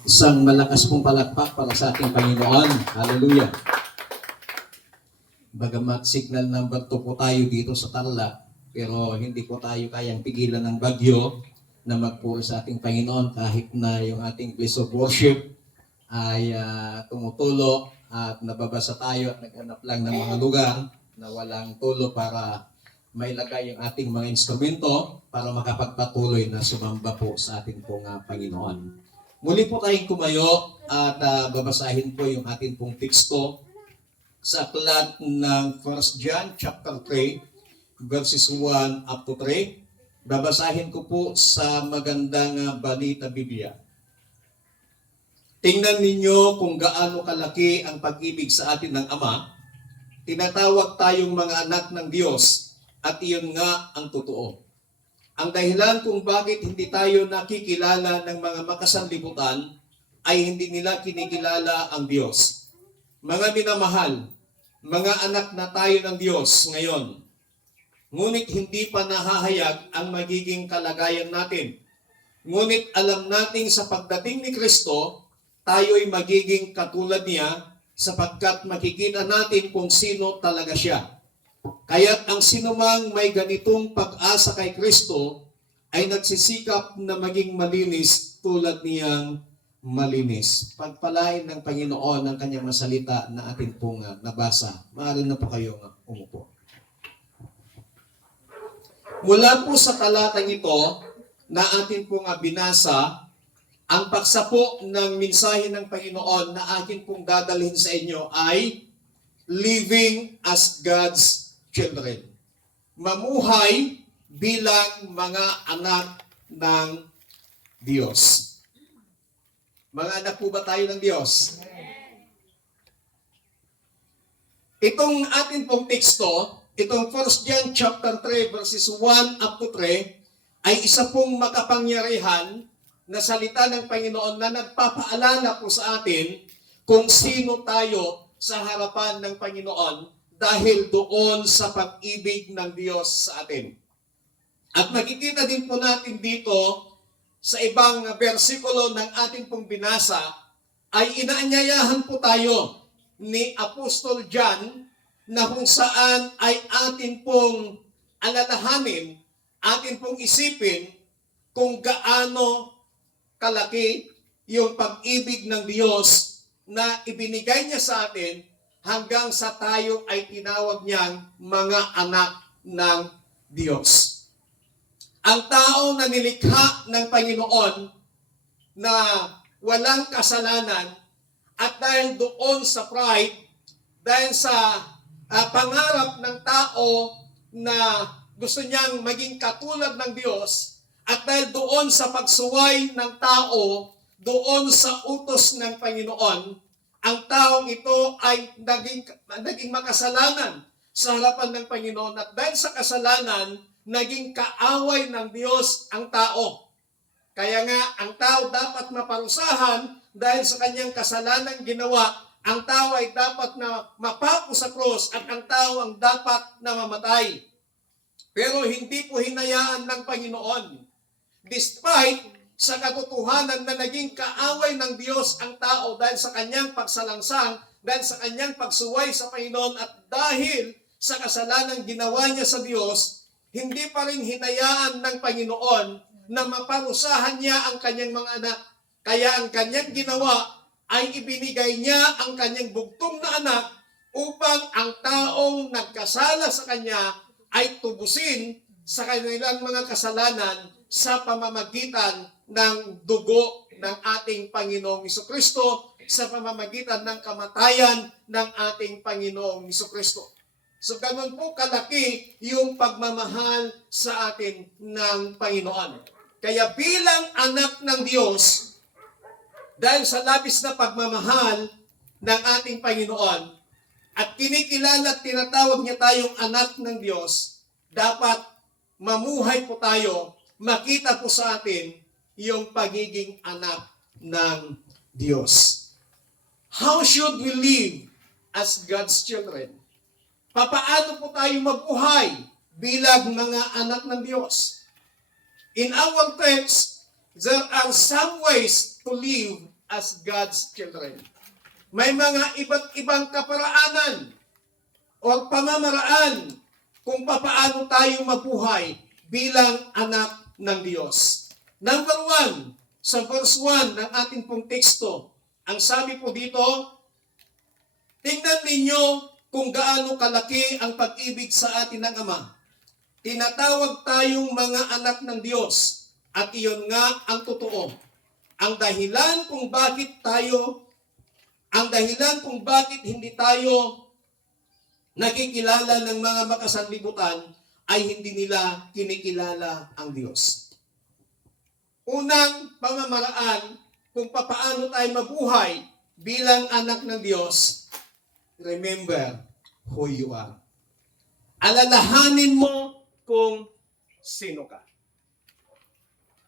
Isang malakas pong palakpak para sa ating Panginoon. Hallelujah. Bagamat signal number 2 po tayo dito sa Tarlac, pero hindi po tayo kayang pigilan ng bagyo na magpuri sa ating Panginoon kahit na yung ating place of worship ay tumutulo at nababasa tayo at naghanap lang ng mga lugar na walang tulo para mailagay yung ating mga instrumento para makapagpatuloy na sumamba po sa ating pong Panginoon. Muli po tayong tumayo at babasahin po yung ating pong teksto sa aklat ng 1 John chapter 3 verses 1 up to 3. Babasahin ko po sa magandang balita Biblia. Tingnan ninyo kung gaano kalaki ang pag-ibig sa atin ng Ama. Tinatawag tayong mga anak ng Diyos at iyon nga ang totoo. Ang dahilan kung bakit hindi tayo nakikilala ng mga makasanlibutan ay hindi nila kinikilala ang Diyos. Mga minamahal, mga anak na tayo ng Diyos ngayon, ngunit hindi pa nahahayag ang magiging kalagayan natin. Ngunit alam natin sa pagdating ni Kristo, tayo'y magiging katulad niya sapagkat makikita natin kung sino talaga siya. Kaya't ang sinumang may ganitong pag-asa kay Kristo ay nagsisikap na maging malinis tulad niyang malinis. Pagpalain ng Panginoon ang kanyang masalita na atin pong nabasa. Maaari na po kayong umupo. Mula po sa talatang ito na atin pong binasa, ang paksa po ng mensahe ng Panginoon na akin pong dadalhin sa inyo ay living as God's children. Mamuhay bilang mga anak ng Diyos. Mga anak po ba tayo ng Diyos? Itong atin pong teksto, itong 1 John chapter 3 verses 1 up to 3 ay isa pong makapangyarihan na salita ng Panginoon na nagpapaalala po sa atin kung sino tayo sa harapan ng Panginoon dahil doon sa pag-ibig ng Diyos sa atin. At makikita din po natin dito sa ibang versikulo ng ating pong binasa ay inaanyayahan po tayo ni Apostol John na kung saan ay atin pong alalahanin, atin pong isipin kung gaano kalaki yung pag-ibig ng Diyos na ibinigay niya sa atin hanggang sa tayo ay tinawag niyang mga anak ng Diyos. Ang tao na nilikha ng Panginoon na walang kasalanan at dahil doon sa pride, dahil sa pangarap ng tao na gusto niyang maging katulad ng Diyos, at dahil doon sa pagsuway ng tao, doon sa utos ng Panginoon, ang taong ito ay naging makasalanan sa harapan ng Panginoon. At dahil sa kasalanan, naging kaaway ng Diyos ang tao. Kaya nga, ang tao dapat maparusahan dahil sa kanyang kasalanang ginawa. Ang tao ay dapat na mapako sa krus at ang tao ang dapat na mamatay. Pero hindi po hinayaan ng Panginoon. Despite sa katotohanan na naging kaaway ng Diyos ang tao dahil sa kanyang pagsalangsang, dahil sa kanyang pagsuway sa Panginoon at dahil sa kasalanang ginawa niya sa Diyos, hindi pa rin hinayaan ng Panginoon na maparusahan niya ang kanyang mga anak. Kaya ang kanyang ginawa ay ibinigay niya ang kanyang bugtong na anak upang ang taong nagkasala sa kanya ay tubusin sa kanilang mga kasalanan sa pamamagitan ng dugo ng ating Panginoong Jesucristo, sa pamamagitan ng kamatayan ng ating Panginoong Jesucristo. So ganun po kalaki yung pagmamahal sa atin ng Panginoon. Kaya bilang anak ng Diyos, dahil sa labis na pagmamahal ng ating Panginoon, at kinikilala at tinatawag niya tayong anak ng Diyos, dapat mamuhay po tayo, makita po sa atin yung pagiging anak ng Diyos. How should we live as God's children? Papaano po tayo mabuhay bilang mga anak ng Diyos? In our text, there are some ways to live as God's children. May mga iba't ibang kaparaanan o pamamaraan kung papaano tayo mabuhay bilang anak ng Diyos. Number 1, sa verse 1 ng ating pong teksto, ang sabi po dito, tingnan ninyo kung gaano kalaki ang pag-ibig sa atin ng Ama. Tinatawag tayong mga anak ng Diyos at iyon nga ang totoo. Ang dahilan kung bakit hindi tayo nakikilala ng mga makasanlibutan ay hindi nila kinikilala ang Diyos. Unang pamamaraan kung papaano tayo mabuhay bilang anak ng Diyos, remember who you are. Alalahanin mo kung sino ka.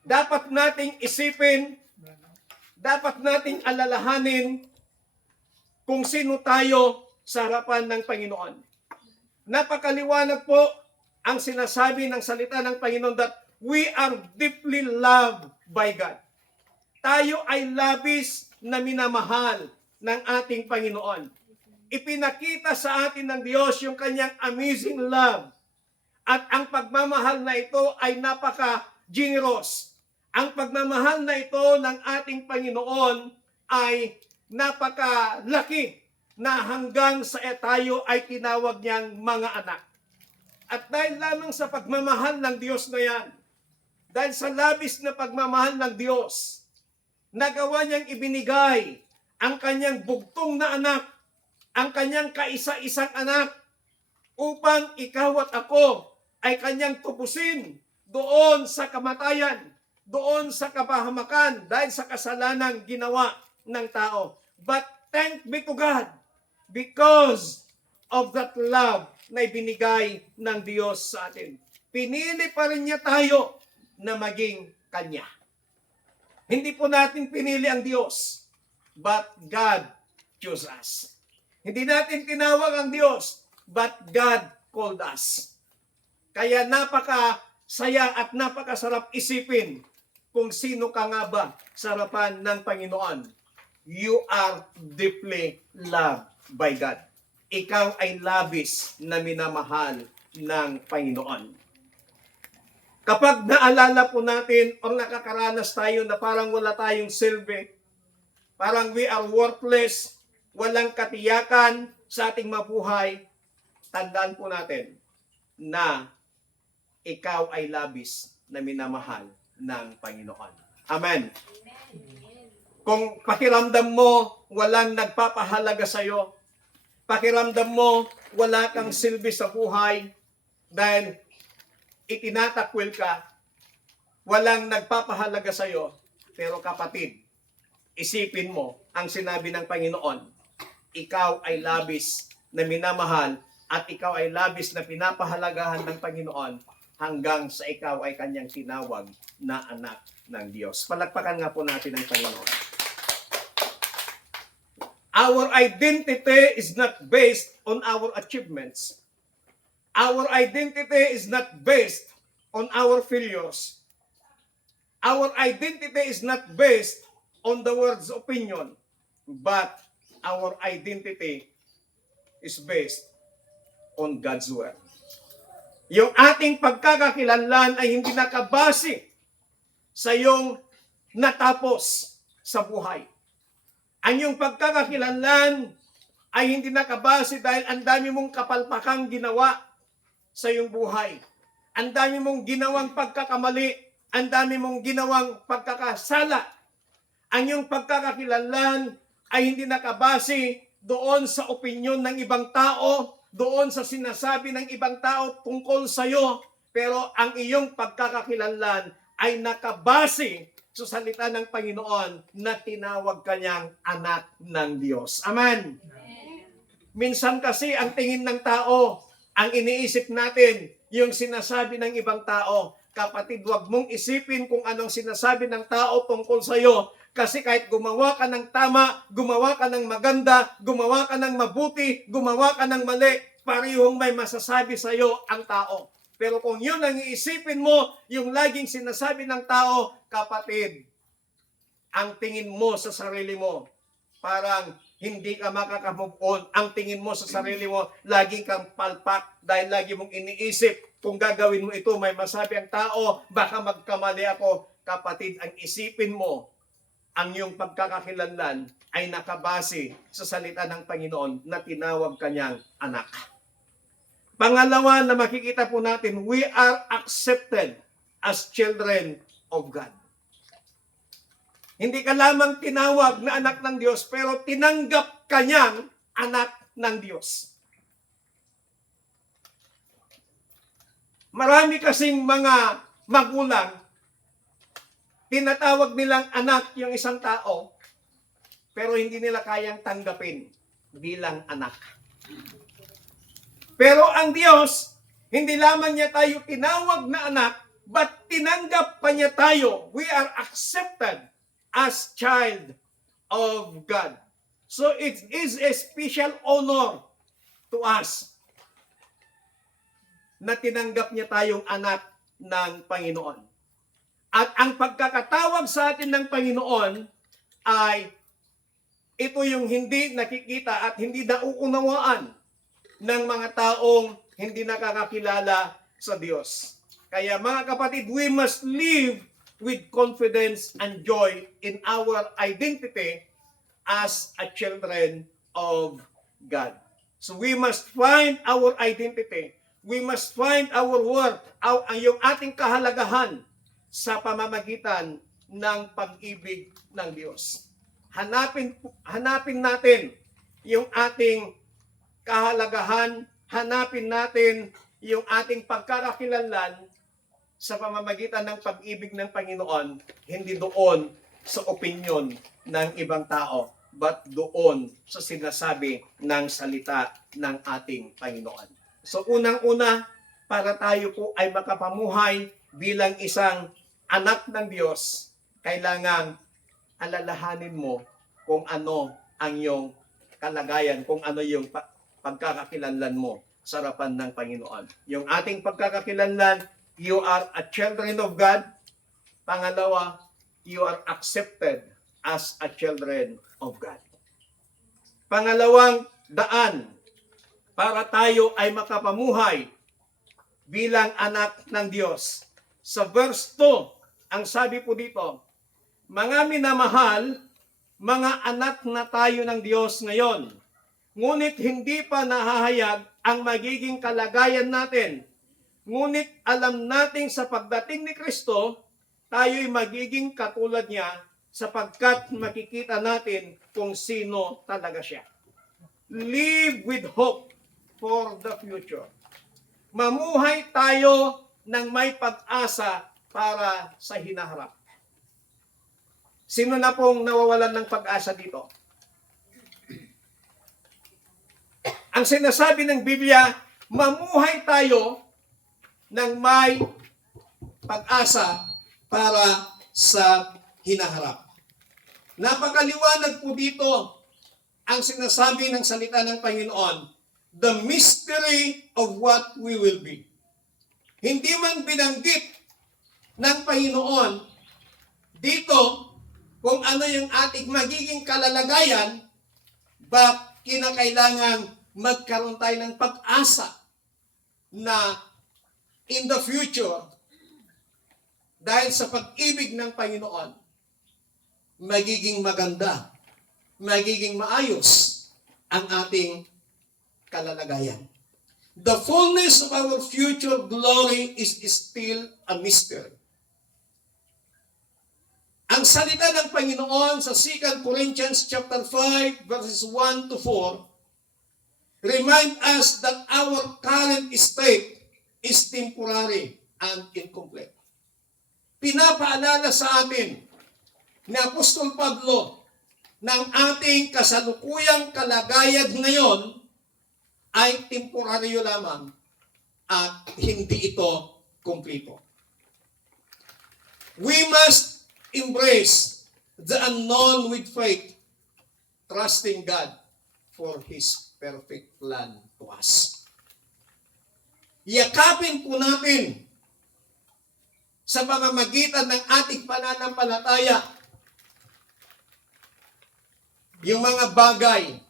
Dapat nating isipin, dapat nating alalahanin kung sino tayo sa harapan ng Panginoon. Napakaliwanag po ang sinasabi ng salita ng Panginoon that we are deeply loved by God. Tayo ay labis na minamahal ng ating Panginoon. Ipinakita sa atin ng Diyos yung kanyang amazing love. At ang pagmamahal na ito ay napaka-generous. Ang pagmamahal na ito ng ating Panginoon ay napakalaki na hanggang sa tayo ay tinawag niyang mga anak. At dahil lamang sa pagmamahal ng Diyos na yan, dahil sa labis na pagmamahal ng Diyos, nagawa niyang ibinigay ang kanyang bugtong na anak, ang kanyang kaisa-isang anak, upang ikaw at ako ay kanyang tubusin doon sa kamatayan, doon sa kapahamakan dahil sa kasalanang ginawa ng tao. But thank be to God because of that love na ibinigay ng Diyos sa atin. Pinili pa rin niya tayo na maging Kanya. Hindi po natin pinili ang Diyos, but God chose us. Hindi natin tinawag ang Diyos, but God called us. Kaya napakasaya at napakasarap isipin kung sino ka nga ba sa harapan ng Panginoon. You are deeply loved by God. Ikaw ay labis na minamahal ng Panginoon. Kapag naalala po natin o nakakaranas tayo na parang wala tayong silbi, parang we are worthless, walang katiyakan sa ating mabuhay, tandaan po natin na ikaw ay labis na minamahal ng Panginoon. Amen. Kung pakiramdam mo walang nagpapahalaga sa iyo, pakiramdam mo wala kang silbi sa buhay dahil itinatakwil ka, walang nagpapahalaga sa iyo, pero kapatid, isipin mo ang sinabi ng Panginoon, ikaw ay labis na minamahal at ikaw ay labis na pinapahalagahan ng Panginoon hanggang sa ikaw ay kanyang tinawag na anak ng Diyos. Palakpakan nga po natin ang Panginoon. Our identity is not based on our achievements. Our identity is not based on our failures. Our identity is not based on the world's opinion, but our identity is based on God's word. Yung ating pagkakakilanlan ay hindi nakabase sa iyong natapos sa buhay. Ang iyong pagkakakilanlan ay hindi nakabase dahil ang dami mong kapalpakang ginawa sa iyong buhay. Ang dami mong ginawang pagkakamali, ang dami mong ginawang pagkakasala. Ang iyong pagkakakilanlan ay hindi nakabase doon sa opinyon ng ibang tao, doon sa sinasabi ng ibang tao tungkol sa iyo, pero ang iyong pagkakakilanlan ay nakabase sa salita ng Panginoon na tinawag kanyang anak ng Diyos. Amen. Minsan kasi ang tingin ng tao, ang iniisip natin, yung sinasabi ng ibang tao. Kapatid, huwag mong isipin kung anong sinasabi ng tao tungkol sa iyo. Kasi kahit gumawa ka ng tama, gumawa ka ng maganda, gumawa ka ng mabuti, gumawa ka ng mali, parehong may masasabi sa iyo ang tao. Pero kung yun ang iisipin mo, yung laging sinasabi ng tao, kapatid, ang tingin mo sa sarili mo, parang hindi ka makaka-move on. Ang tingin mo sa sarili mo, lagi kang palpak dahil lagi mong iniisip, kung gagawin mo ito, may masabi ang tao, baka magkamali ako. Kapatid, ang isipin mo, ang iyong pagkakakilanlan ay nakabase sa salita ng Panginoon na tinawag kanyang anak. Pangalawa na makikita po natin, we are accepted as children of God. Hindi ka lamang tinawag na anak ng Diyos, pero tinanggap kanyang anak ng Diyos. Marami kasing mga magulang, tinatawag nilang anak yung isang tao, pero hindi nila kayang tanggapin bilang anak. Pero ang Diyos, hindi lamang niya tayo tinawag na anak, but tinanggap pa niya tayo. We are accepted as child of God. So it is a special honor to us na tinanggap niya tayong anak ng Panginoon. At ang pagkakatawag sa atin ng Panginoon ay ito yung hindi nakikita at hindi nauunawaan ng mga taong hindi nakakakilala sa Diyos. Kaya mga kapatid, we must live with confidence and joy in our identity as a children of God. So we must find our identity. We must find our worth, yung ating kahalagahan sa pamamagitan ng pag-ibig ng Diyos. Hanapin natin yung ating kahalagahan, hanapin natin yung ating pagkakakilanlan sa pamamagitan ng pag-ibig ng Panginoon, hindi doon sa opinyon ng ibang tao, but doon sa sinasabi ng salita ng ating Panginoon. So unang-una, para tayo po ay makapamuhay bilang isang anak ng Diyos, kailangan alalahanin mo kung ano ang iyong kalagayan, kung ano yung pagkakakilanlan mo sa harapan ng Panginoon. Yung ating pagkakakilanlan, you are a children of God. Pangalawa, you are accepted as a children of God. Pangalawang daan, para tayo ay makapamuhay bilang anak ng Diyos. Sa verse 2, ang sabi po dito, mga minamahal, mga anak na tayo ng Diyos ngayon, ngunit hindi pa nahahayag ang magiging kalagayan natin. Ngunit alam natin sa pagdating ni Kristo, tayo'y magiging katulad niya sapagkat makikita natin kung sino talaga siya. Live with hope for the future. Mamuhay tayo ng may pag-asa para sa hinaharap. Sino na pong nawawalan ng pag-asa dito? Ang sinasabi ng Biblia, mamuhay tayo ng may pag-asa para sa hinaharap. Napakaliwanag po dito ang sinasabi ng salita ng Panginoon, the mystery of what we will be. Hindi man binanggit ng Panginoon dito kung ano yung ating magiging kalalagayan, but kinakailangan magkaroon tayo ng pag-asa na in the future, dahil sa pag-ibig ng Panginoon, magiging maganda, magiging maayos ang ating kalalagayan. The fullness of our future glory is still a mystery. Ang salita ng Panginoon sa 2 Corinthians chapter 5 verses 1 to 4 remind us that our current state is temporary and incomplete. Pinapaalala sa atin ni Apostol Pablo ng ating kasalukuyang kalagayan ngayon ay temporaryo lamang at hindi ito kumpleto. We must embrace the unknown with faith, trusting God for His perfect plan to us. Yakapin po natin sa pamamagitan ng ating pananampalataya yung mga bagay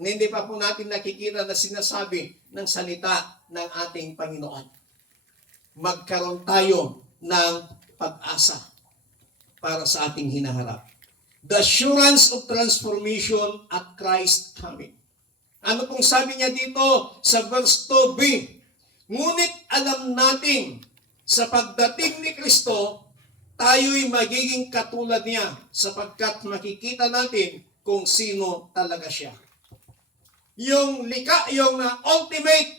na hindi pa po natin nakikita na sinasabi ng salita ng ating Panginoon. Magkaroon tayo ng pag-asa para sa ating hinaharap. The assurance of transformation at Christ coming. Ano pong sabi niya dito sa verse 2b? Ngunit alam natin sa pagdating ni Kristo, tayo'y magiging katulad niya sapagkat makikita natin kung sino talaga siya. Yung ultimate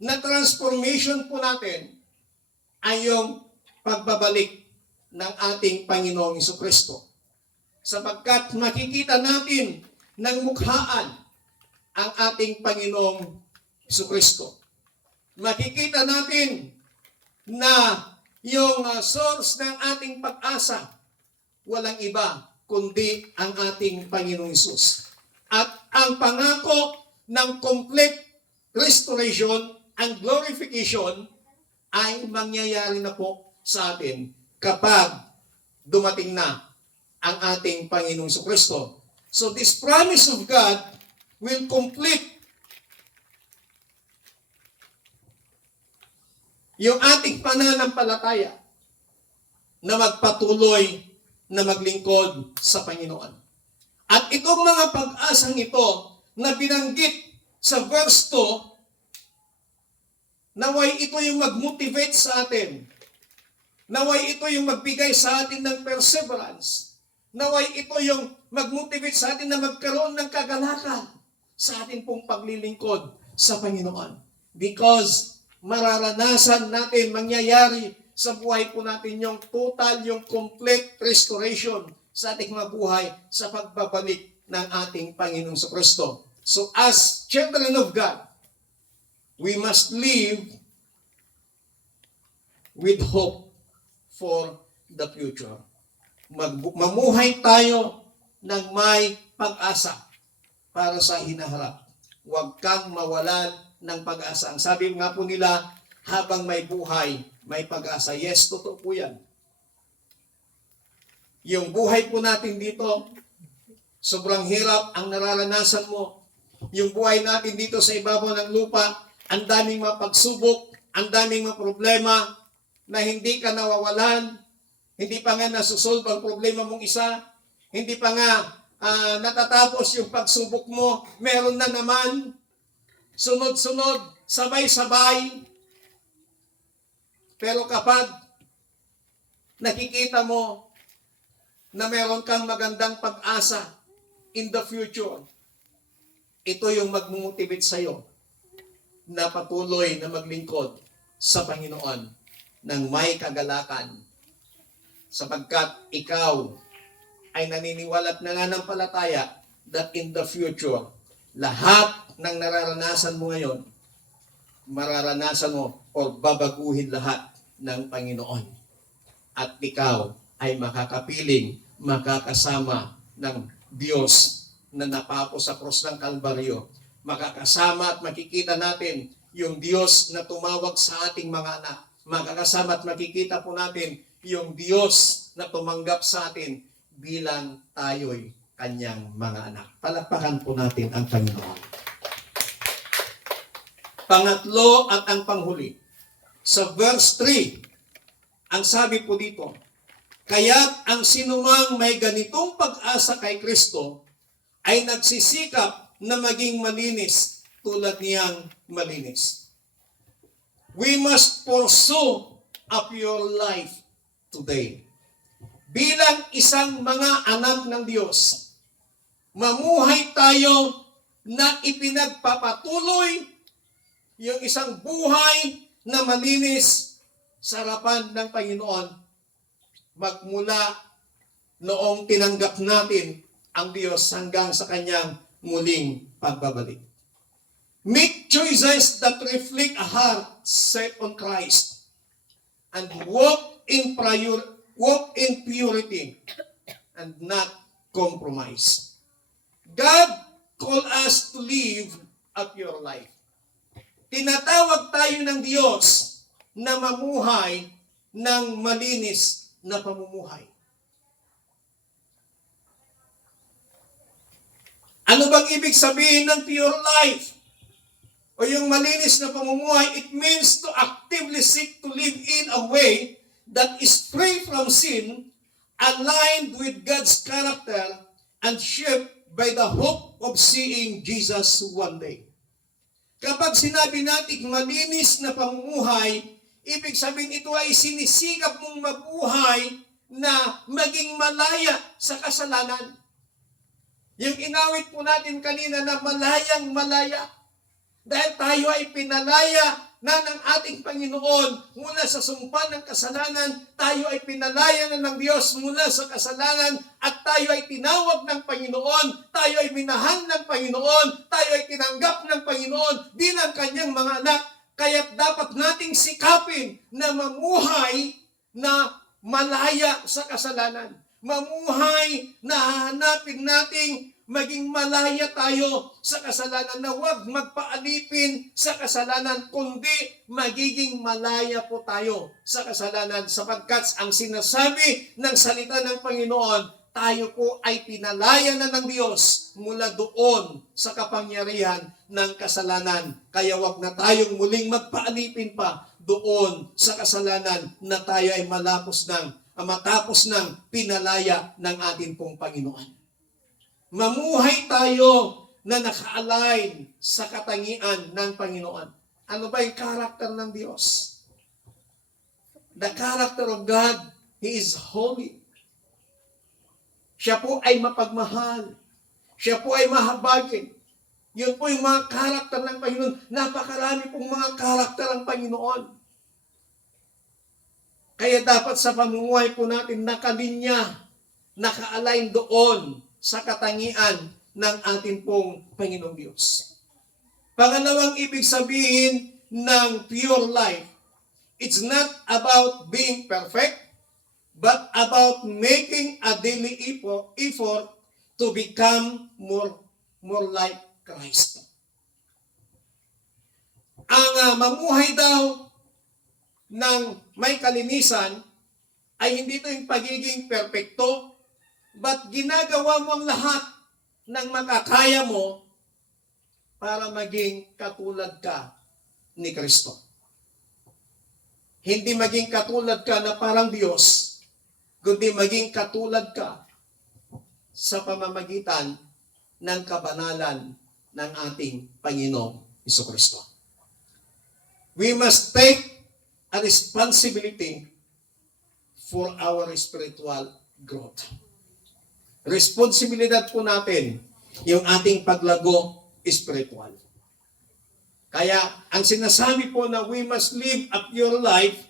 na transformation po natin ay yung pagbabalik ng ating Panginoong Jesucristo. Sapagkat makikita natin ng mukhaan ang ating Panginoong Jesucristo. Makikita natin na yung source ng ating pag-asa walang iba kundi ang ating Panginoong Hesus. At ang pangako ng complete restoration and glorification ay mangyayari na po sa atin kapag dumating na ang ating Panginoong Jesucristo. So this promise of God will complete yung ating pananampalataya na magpatuloy na maglingkod sa Panginoon. At itong mga pag-asang ito na binanggit sa verse 2, naway ito yung mag-motivate sa atin. Naway ito yung magbigay sa atin ng perseverance. Naway ito yung mag-motivate sa atin na magkaroon ng kagalakan sa ating pong paglilingkod sa Panginoon. Because mararanasan natin, mangyayari sa buhay po natin yung total, yung complete restoration sa ating mga buhay sa pagbabalik ng ating Panginoong Kristo. So as children of God, we must live with hope for the future. Mamuhay tayo ng may pag-asa para sa hinaharap. Huwag kang mawalan ng pag-asa. Ang sabi nga po nila, habang may buhay, may pag-asa. Yes, totoo po yan. Yung buhay po natin dito, sobrang hirap ang nararanasan mo. Yung buhay natin dito sa ibabaw ng lupa, ang daming mga pagsubok, ang daming mga problema na hindi ka nawawalan, hindi pa nga nasusolve ang problema mong isa, hindi pa nga natatapos yung pagsubok mo, meron na naman, sunod-sunod, sabay-sabay. Pero kapag nakikita mo na meron kang magandang pag-asa in the future, ito yung mag-motivate sa'yo na patuloy na maglingkod sa Panginoon ng may kagalakan sapagkat ikaw ay naniniwala at nananampalataya that in the future, lahat ng nararanasan mo ngayon, mararanasan mo o babaguhin lahat ng Panginoon. At ikaw ay makakapiling, makakasama ng Diyos na napako sa krus ng Kalbaryo. Makakasama at makikita natin yung Diyos na tumawag sa ating mga anak. Makakasama at makikita po natin yung Diyos na tumanggap sa atin bilang tayo'y kanyang mga anak. Palakpakan po natin ang Panginoon. Pangatlo at ang panghuli. Sa verse 3, ang sabi po dito, kaya't ang sinumang may ganitong pag-asa kay Kristo ay nagsisikap na maging malinis tulad niyang malinis. We must pursue a pure life today. Bilang isang mga anak ng Diyos, mamuhay tayo na ipinagpapatuloy yung isang buhay na malinis sa harapan ng Panginoon magmula noong tinanggap natin ang Diyos hanggang sa kanyang muling pagbabalik. Make choices that reflect a heart set on Christ and walk in purity and not compromise. God called us to live a pure life. Tinatawag tayo ng Diyos na mamuhay ng malinis na pamumuhay. Ano bang ibig sabihin ng pure life? O yung malinis na pamumuhay, it means to actively seek to live in a way that is free from sin, aligned with God's character, and shaped by the hope of seeing Jesus one day. Kapag sinabi natin malinis na pamumuhay, ibig sabihin ito ay sinisikap mong mabuhay na maging malaya sa kasalanan. Yung inawit po natin kanina na malayang malaya. Dahil tayo ay pinalaya na ng ating Panginoon mula sa sumpa ng kasalanan, tayo ay pinalaya na ng Diyos mula sa kasalanan, at tayo ay tinawag ng Panginoon, tayo ay minahal ng Panginoon, tayo ay tinanggap ng Panginoon bilang kanyang mga anak. Kaya dapat nating sikapin na mamuhay na malaya sa kasalanan. Mamuhay na hanapin nating maging malaya tayo sa kasalanan, na huwag magpaalipin sa kasalanan, kundi magiging malaya po tayo sa kasalanan, sapagkat ang sinasabi ng salita ng Panginoon, tayo po ay pinalaya na ng Diyos mula doon sa kapangyarihan ng kasalanan. Kaya huwag na tayong muling magpaalipin pa doon sa kasalanan na tayo ay matapos ng pinalaya ng ating pong Panginoon. Mamuhay tayo na naka-align sa katangian ng Panginoon. Ano ba yung karakter ng Diyos? The character of God, He is holy. Siya po ay mapagmahal. Siya po ay mahabagin. Yun po yung mga karakter ng Panginoon. Napakarami pong mga karakter ng Panginoon. Kaya dapat sa pamumuhay po natin nakalinya, naka-align doon sa katangian ng ating pong Panginoong Diyos. Pangalawang ibig sabihin ng pure life, it's not about being perfect, but about making a daily effort to become more like Christ. Ang mamuhay daw ng may kalinisan ay hindi ito yung pagiging perfecto, but ginagawa mo ang lahat ng makakaya mo para maging katulad ka ni Kristo. Hindi maging katulad ka na parang Diyos, kundi maging katulad ka sa pamamagitan ng kabanalan ng ating Panginoong Jesucristo. We must take a responsibility for our spiritual growth. Responsibilidad po natin yung ating paglago spiritual. Kaya ang sinasabi po na we must live a pure life,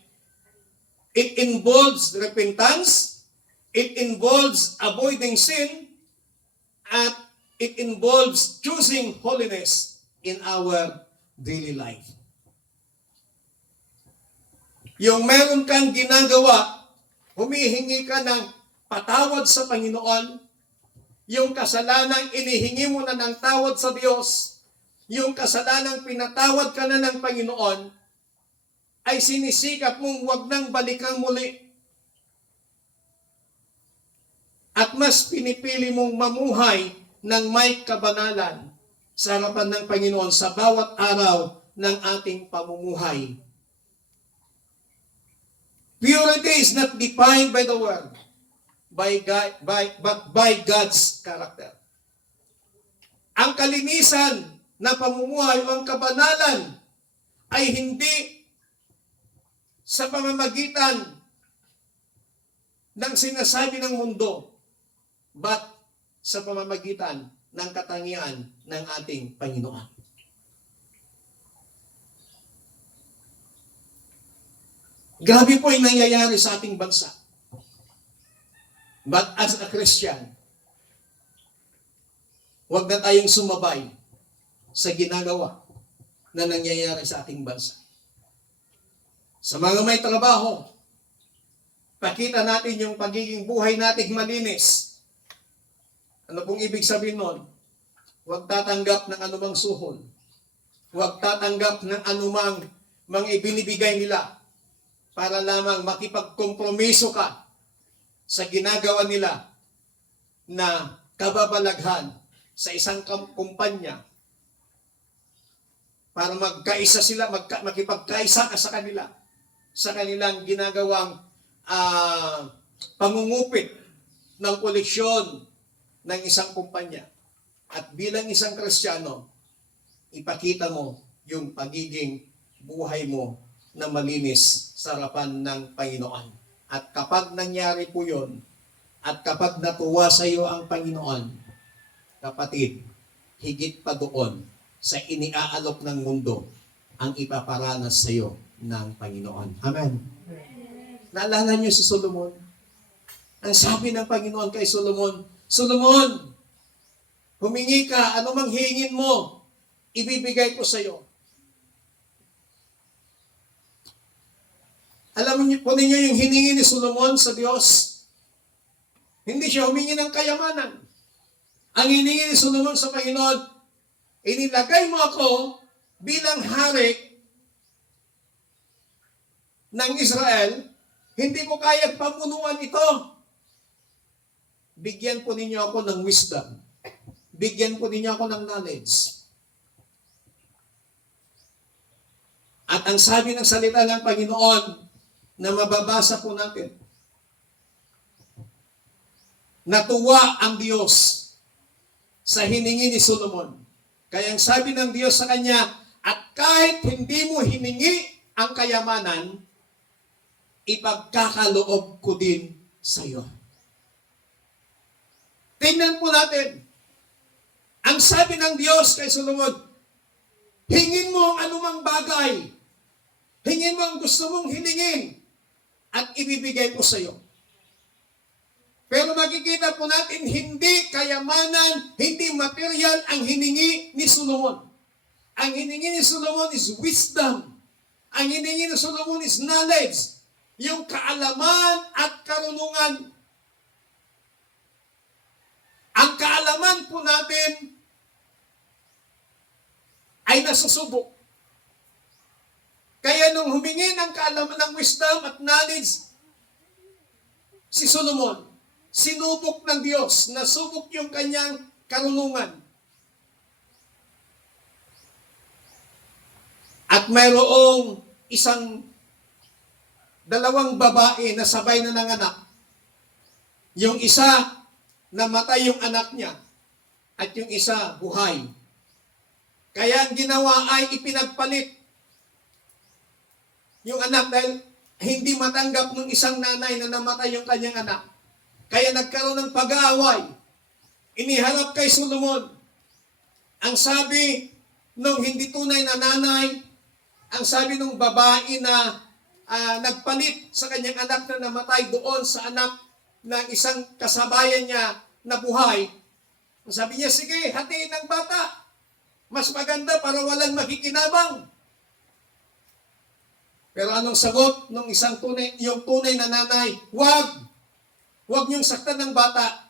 it involves repentance, it involves avoiding sin, at it involves choosing holiness in our daily life. Yung meron kang ginagawa, humihingi ka ng patawad sa Panginoon, yung kasalanang inihingi mo na ng tawad sa Diyos, yung kasalanang pinatawad ka na ng Panginoon, ay sinisikap mong huwag nang balikan muli. At mas pinipili mong mamuhay ng may kabanalan sa harapan ng Panginoon sa bawat araw ng ating pamumuhay. Purity is not defined by the world, but by God's character. Ang kalinisan na pamumuhay o ang kabanalan ay hindi sa pamamagitan ng sinasabi ng mundo, but sa pamamagitan ng katangian ng ating Panginoon. Grabe po yung nangyayari sa ating bansa. But as a Christian, huwag na tayong sumabay sa ginagawa na nangyayari sa ating bansa. Sa mga may trabaho, pakita natin yung pagiging buhay nating malinis. Ano pong ibig sabihin nun? Huwag tatanggap ng anumang suhol. Huwag tatanggap ng anumang mga ibinibigay nila para lamang makipagkompromiso ka sa ginagawa nila na kababalaghan sa isang kumpanya para magkaisa sila, makipagkaisa ka sa kanila sa kanilang ginagawang pangungupit ng koleksyon ng isang kumpanya. At bilang isang Kristiyano, ipakita mo yung pagiging buhay mo na malinis sa harapan ng Panginoon. At kapag nangyari po yun, at kapag natuwa sa iyo ang Panginoon, kapatid, higit pa doon sa iniaalok ng mundo ang ipaparanas sa iyo ng Panginoon. Amen. Naalala niyo si Solomon? Ang sabi ng Panginoon kay Solomon, Solomon, humingi ka, anumang hingin mo, ibibigay ko sa iyo. Alam niyo po ninyo yung hiningi ni Solomon sa Diyos? Hindi siya humingi ng kayamanan. Ang hiningi ni Solomon sa Panginoon, inilagay mo ako bilang hari ng Israel, hindi ko kaya pamunuan ito. Bigyan po ninyo ako ng wisdom. Bigyan po ninyo ako ng knowledge. At ang sabi ng salita ng Panginoon na mababasa po natin, natuwa ang Diyos sa hiningi ni Solomon. Kaya ang sabi ng Diyos sa kanya, at kahit hindi mo hiningi ang kayamanan, ipagkakaloob ko din sa iyo. Tingnan po natin. Ang sabi ng Diyos kay Solomon, hingin mo ang anumang bagay. Hingin mo ang gusto mong hiningin at ibibigay ko sa iyo. Pero makikita po natin, hindi kayamanan, hindi material ang hiningi ni Solomon. Ang hiningi ni Solomon is wisdom. Ang hiningi ni Solomon is knowledge. Yung kaalaman at karunungan. Ang kaalaman po natin ay nasusubok. Kaya nung humingi ng kaalaman ng wisdom at knowledge, si Solomon, sinubok ng Diyos, nasubok yung kanyang karunungan. At mayroong dalawang babae na sabay na nanganak. Yung isa, namatay yung anak niya, at yung isa, buhay. Kaya ang ginawa ay ipinagpalit yung anak dahil hindi matanggap ng isang nanay na namatay yung kanyang anak. Kaya nagkaroon ng pag-aaway. Iniharap kay Solomon. Ang sabi nung hindi tunay na nanay, ang sabi nung babae na nagpalit sa kanyang anak na namatay doon sa anak ng isang kasabayan niya na buhay, ang sabi niya, sige, hatiin ng bata. Mas maganda para walang makikinabang. Pero anong sagot nung yung tunay na nanay? Huwag niyong saktan ng bata.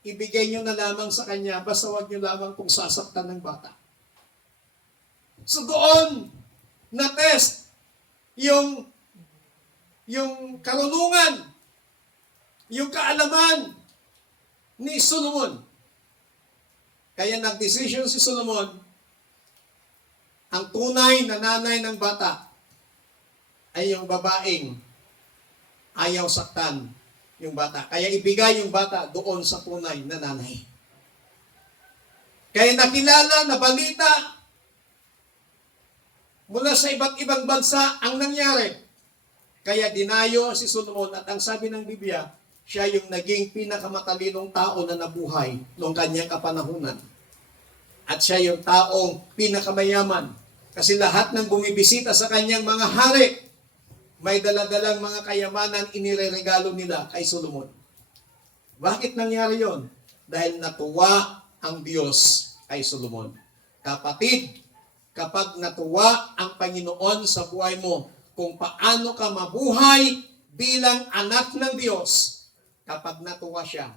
Ibigay niyo na lamang sa kanya, basta huwag niyo lamang kung sasaktan ng bata. So doon, na-test yung karunungan, yung kaalaman ni Solomon. Kaya nag-decision si Solomon, ang tunay na nanay ng bata ay yung babaeng ayaw saktan yung bata. Kaya ibigay yung bata doon sa tunay na nanay. Kaya nakilala na balita mula sa iba't ibang bansa ang nangyari. Kaya dinayo si Solomon at ang sabi ng Biblia, siya yung naging pinakamatalinong tao na nabuhay noong kanyang kapanahunan. At siya yung taong pinakamayaman. Kasi lahat ng bumibisita sa kanyang mga hari, may daladalang mga kayamanan inireregalo nila kay Solomon. Bakit nangyari yon? Dahil natuwa ang Diyos kay Solomon. Kapatid, kapag natuwa ang Panginoon sa buhay mo, kung paano ka mabuhay bilang anak ng Diyos, kapag natuwa siya,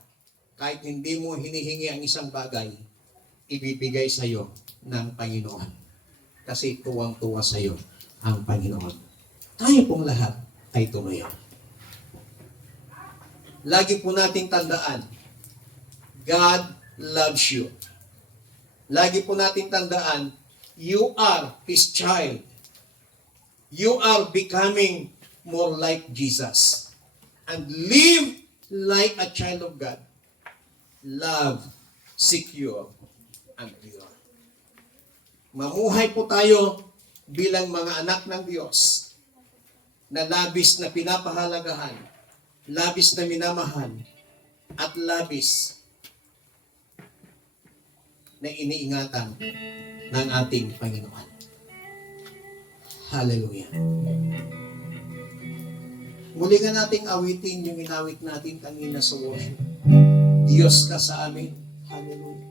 kahit hindi mo hinihingi ang isang bagay, ibibigay sa iyo ng Panginoon. Kasi tuwang-tuwa sa iyo ang Panginoon. Tayo pong lahat ay tumayo. Lagi po nating tandaan, God loves you. Lagi po natin tandaan, you are His child. You are becoming more like Jesus. And live like a child of God. Love, secure, and pure. Mamuhay po tayo bilang mga anak ng Diyos na labis na pinapahalagahan, labis na minamahal, at labis na iniingatan ng ating Panginoon. Hallelujah. Muli nga nating awitin yung inawit natin kanina sa worship. Diyos ka sa amin. Hallelujah.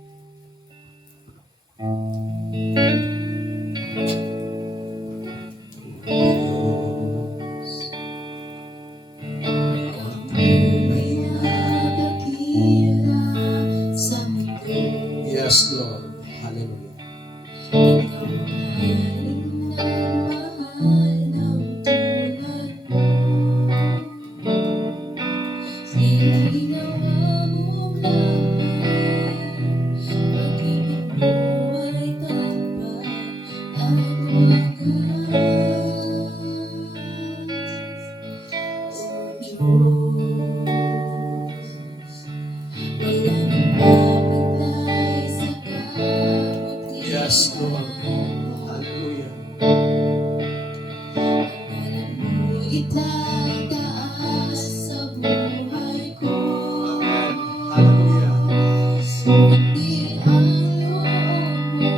Yes, Lord. Hallelujah. Yes, Lord. Hallelujah. Itataas sa buhay ko. Amen. Hallelujah. Sundi ang loob mo,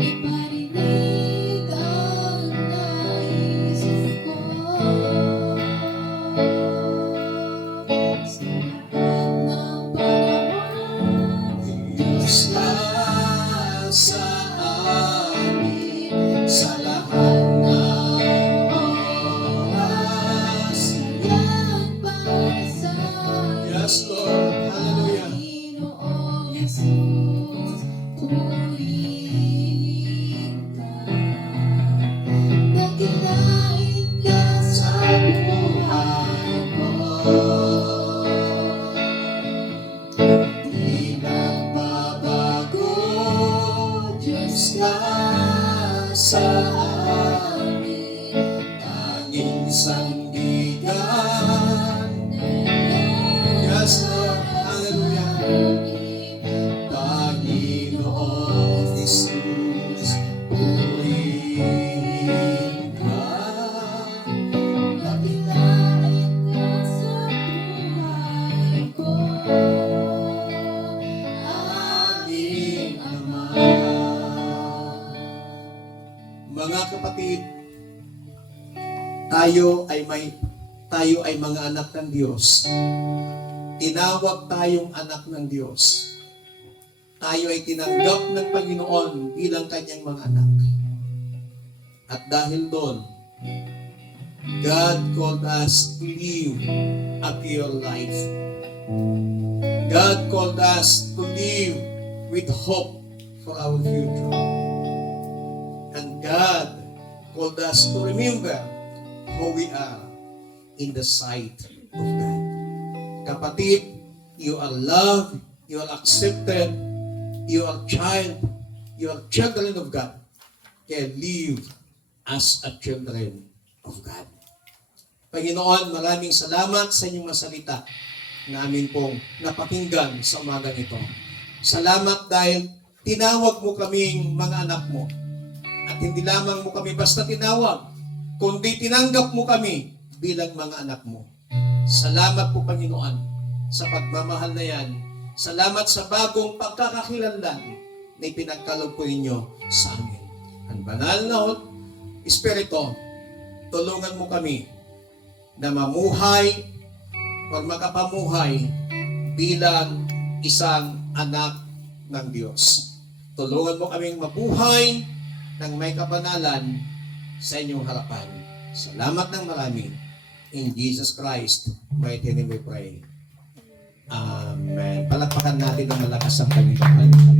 iparinig ang naisip ko. Sa lahat ng panahon, Diyos ka sa amin, sa lahat ng oras. yan para sa Yes, Lord. Hallelujah. Panginoong Jesus, purihin ka. Dakilain ka sa buhay ko. Di nagbabago, Diyos ka sa amin, tanging sandigan. Yes, Lord. Hallelujah. Panginoon Jesus, purihin ka. Dakilain ka sa buhay ko. Aming Ama. Mga kapatid, tayo ay mga anak ng Diyos. Tinawag tayong anak ng Diyos. Tayo ay tinanggap ng Panginoon bilang kanyang mga anak. At dahil doon, God called us to live a pure life. God called us to live with hope for our future. And God called us to remember who we are in the sight of God. Kapatid, you are loved, you are accepted, you are children of God. Kaya live as a children of God. Panginoon, maraming salamat sa inyong masalita namin pong napakinggan sa umagang ito. Salamat dahil tinawag mo kaming mga anak mo. At hindi lamang mo kami basta tinawag, kundi tinanggap mo kami bilang mga anak mo. Salamat po, Panginoon, sa pagmamahal na yan. Salamat sa bagong pagkakakilanlan na ipinagkaloob po ninyo sa amin. Ang banal na Espiritu, tulungan mo kami na mamuhay o makapamuhay bilang isang anak ng Diyos. Tulungan mo kaming mabuhay ng may kapanalan sa inyong harapan. Salamat ng marami. In Jesus Christ, mighty name we pray. Amen. Palakpakan natin ng malakas ang Panginoon.